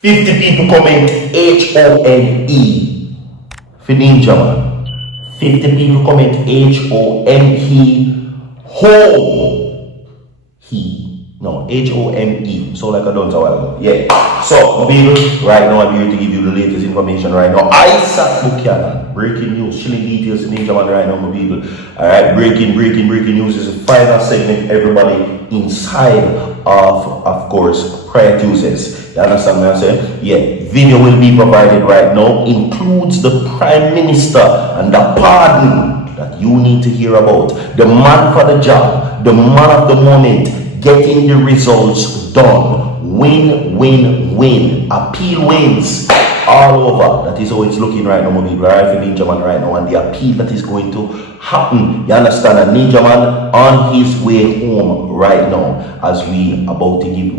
50 people comment H-O-N-E for Ninja Man. 50 people comment H-O-M-E home. No, H-O-M-E. So like I done a while ago. Yeah. So people, right now I'm here to give you the latest information right now. Isat breaking news, chilling details in Ninja Man right now, my people. Alright, breaking news is the final segment. Everybody inside of course, prior Tuesdays. You understand what I'm saying? Yeah, video will be provided right now, includes the Prime Minister and the pardon that you need to hear about. The man for the job, the man of the moment, getting the results done. Win, win, win. Appeal wins all over. That is how it's looking right now, my people. Alright, for Ninja Man right now, and the appeal that is going to happen. You understand that Ninja Man on his way home right now, as we're about to give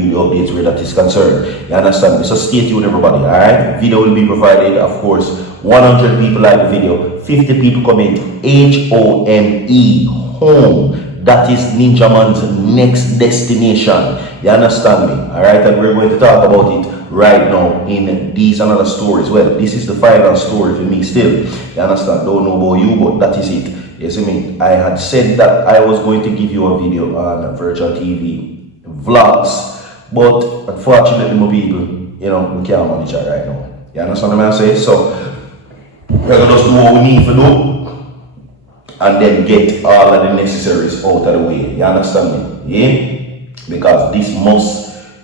you the updates where that is concerned. You understand? So stay tuned, everybody. Alright, video will be provided. Of course, 100 people like the video, 50 people comment H-O-M-E home. That is Ninja Man's next destination. You understand me? Alright, and we're going to talk about it right now in these and other stories. Well, this is the final story for me still. You understand? Don't know about you, but that is it. You see me? I had said that I was going to give you a video on virtual TV vlogs, but unfortunately, my people, you know, we can't manage that right now. You understand what I'm saying? So, we're going to just do what we need to do and then get all of the necessaries out of the way. You understand me? Yeah? Because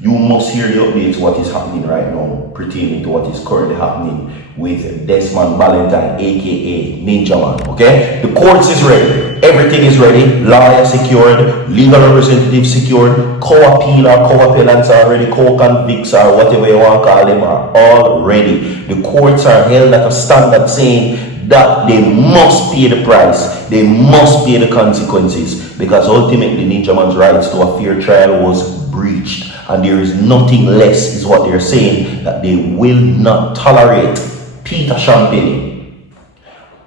you must hear the updates what is happening right now pertaining to what is currently happening with Desmond Valentine, aka Ninja Man. Okay? The courts is ready. Everything is ready. Lawyer secured, legal representative secured, co-appeal or co-appellants are ready, co-convicts or whatever you want to call them are all ready. The courts are held at a standard saying that they must pay the price, they must pay the consequences, because ultimately Ninja Man's rights to a fair trial was breached, and there is nothing less, is what they're saying, that they will not tolerate. Peter Champagne,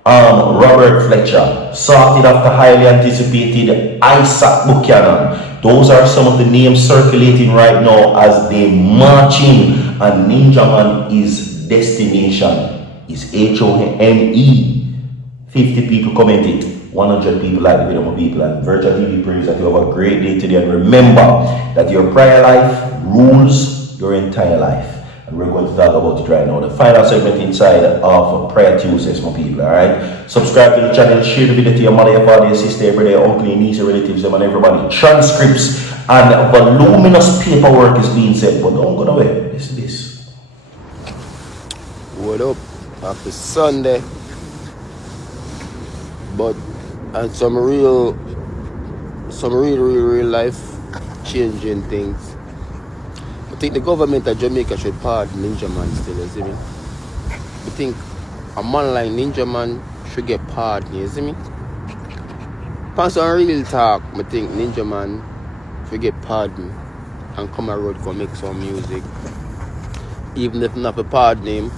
Robert Fletcher, sorted after highly anticipated Isat Buchanan. Those are some of the names circulating right now as they march in, and Ninja Man is destination is H-O-M-E. 50 people commented, 100 people like the video, my people, and Virtual TV prays that you have a great day today, and remember that your prior life rules your entire life, and we're going to talk about it right now, the final segment inside of Prayer Tuesdays, my people. Alright, subscribe to the channel, share the video to your mother, your father, your sister, every day, uncle, your niece, your relatives, them, and everybody. Transcripts and voluminous paperwork is being said, but don't go away. Listen to this. What up? Happy Sunday, but and some real life changing things. I think the government of Jamaica should pardon Ninja Man still, you see me? I think a man like Ninja Man should get pardoned, you see me? For some real talk, I think Ninja Man should get pardoned and come a road go make some music. Even if not a pardon him,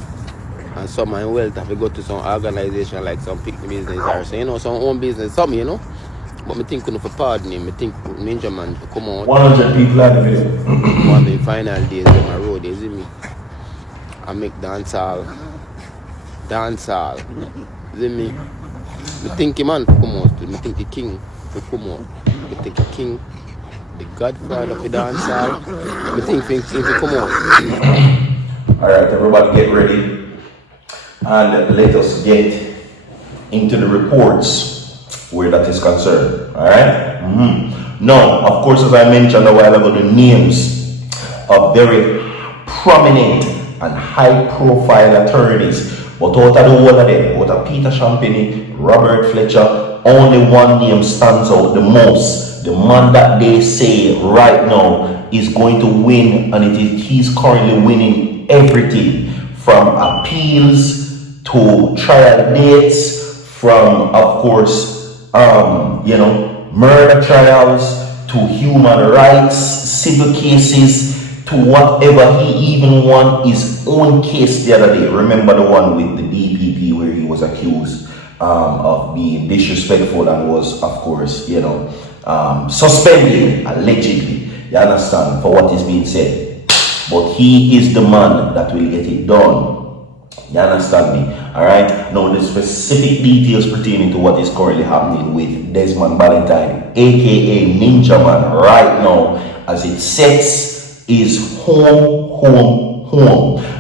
and some man wealth have to go to some organization like some picnic business or so, you know, some own business, something, you know. But I think for pardon him, I think Ninja Man to come out. 100 people at the video. On the final days of my road, you see me? I make dancehall. You see me? I think the man to come out. I think the king to come out. I think the king, the godfather of the dancehall. I think if he come out. Alright, everybody get ready. And let us get into the reports where that is concerned. Alright? Now, of course, as I mentioned a while ago, the names of very prominent and high profile attorneys. But out of the whole of them, out of Peter Champagne, Robert Fletcher, only one name stands out the most. The man that they say right now is going to win, and he's currently winning everything from appeals to trial dates, from, of course, murder trials, to human rights, civil cases, to whatever. He even won his own case the other day. Remember the one with the DPP where he was accused of being disrespectful and was, of course, suspended allegedly. You understand, for what is being said. but he is the man that will get it done. You understand me? Alright? Now the specific details pertaining to what is currently happening with Desmond Valentine, aka Ninja Man, right now, as it sets, is home.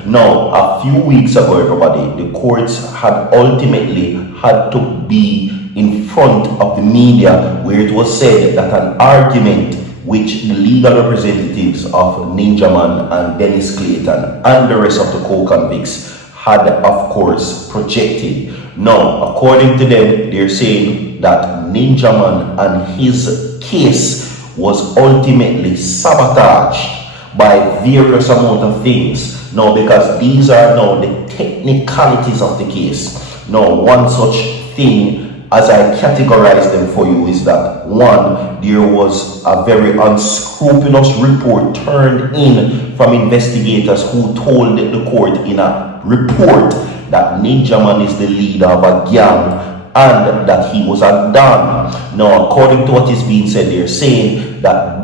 Now, a few weeks ago, everybody, the courts had ultimately had to be in front of the media where it was said that an argument which the legal representatives of Ninja Man and Dennis Clayton and the rest of the co-convicts had, of course, projected. Now, according to them, they're saying that Ninja Man and his case was ultimately sabotaged by various amount of things. Now, because these are now the technicalities of the case. Now, one such thing, as I categorize them for you, is that one, there was a very unscrupulous report turned in from investigators who told the court in a report that Ninja Man is the leader of a gang and that he was a don. Now, according to what is being said, they're saying that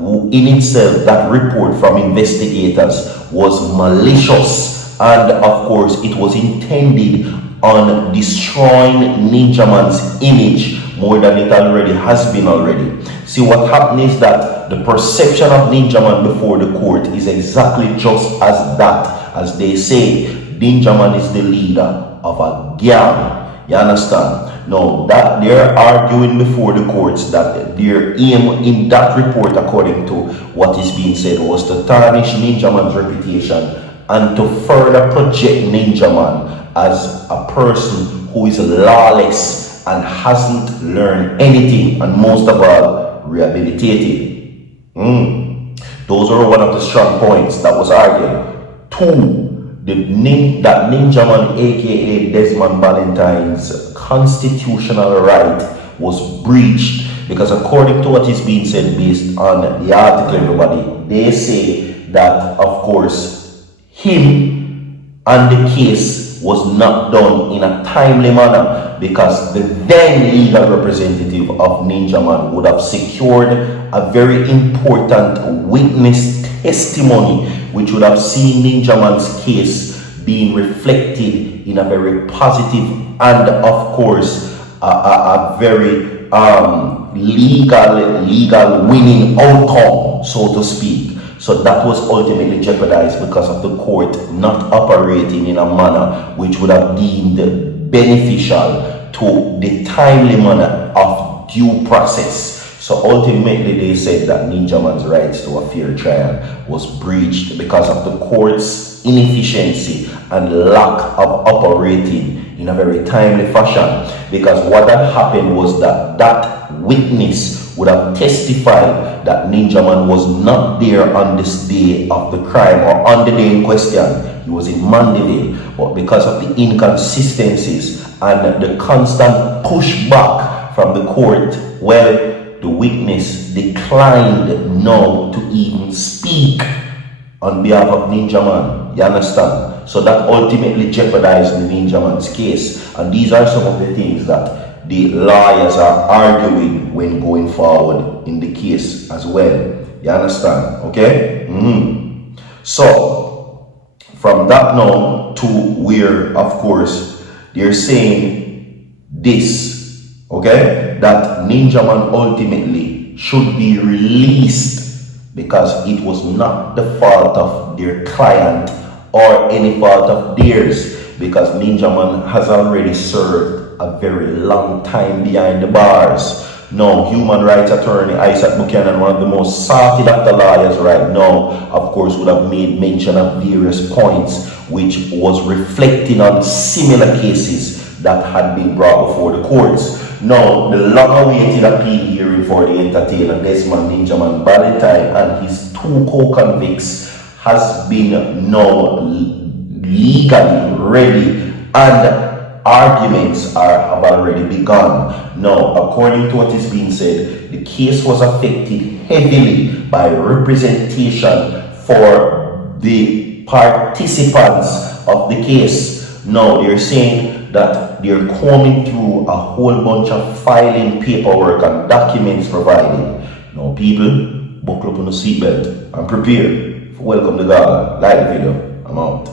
in itself, that report from investigators was malicious, and of course it was intended on destroying Ninja Man's image more than it already has been already. See, what happened is that the perception of Ninja Man before the court is exactly just as that, as they say, Ninja Man is the leader of a gang. You understand? Now, that they're arguing before the courts that their aim in that report, according to what is being said, was to tarnish Ninja Man's reputation and to further project Ninja Man as a person who is lawless and hasn't learned anything, and most of all, rehabilitated. Those are one of the strong points that was argued. Two, that Ninja Man, aka Desmond Valentine's constitutional right was breached, because according to what is being said based on the article, everybody, they say that, of course, him and the case was not done in a timely manner, because the then legal representative of Ninja Man would have secured a very important witness testimony which would have seen Ninja Man's case being reflected in a very positive and, of course, a very legal winning outcome, so to speak. So that was ultimately jeopardized because of the court not operating in a manner which would have deemed beneficial to the timely manner of due process. So ultimately they said that Ninja Man's rights to a fair trial was breached because of the court's inefficiency and lack of operating in a very timely fashion. Because what had happened was that that witness would have testified that Ninja Man was not there on this day of the crime, or on the day in question. He was in Mandeville, but because of the inconsistencies and the constant pushback from the court, well, the witness declined now to even speak on behalf of Ninja Man. You understand? So that ultimately jeopardized the Ninja Man's case. And these are some of the things that the lawyers are arguing when going forward in the case as well. You understand? Okay? So, from that now to where, of course, they're saying this, okay, that Ninja Man ultimately should be released because it was not the fault of their client or any fault of theirs, because Ninja Man has already served a very long time behind the bars. Now, human rights attorney Isat, one of the most sought after lawyers right now, of course, would have made mention of various points which was reflecting on similar cases that had been brought before the courts. Now, the long-awaited appeal hearing for the entertainer Desmond Ninja Man Valentine and his two co-convicts has been now legally ready, and arguments have already begun. Now, according to what is being said, the case was affected heavily by representation for the participants of the case. Now, they're saying that they're combing through a whole bunch of filing paperwork and documents provided. Now, people, buckle up on the seatbelt and prepare Welcome to God. Like the video. I'm out.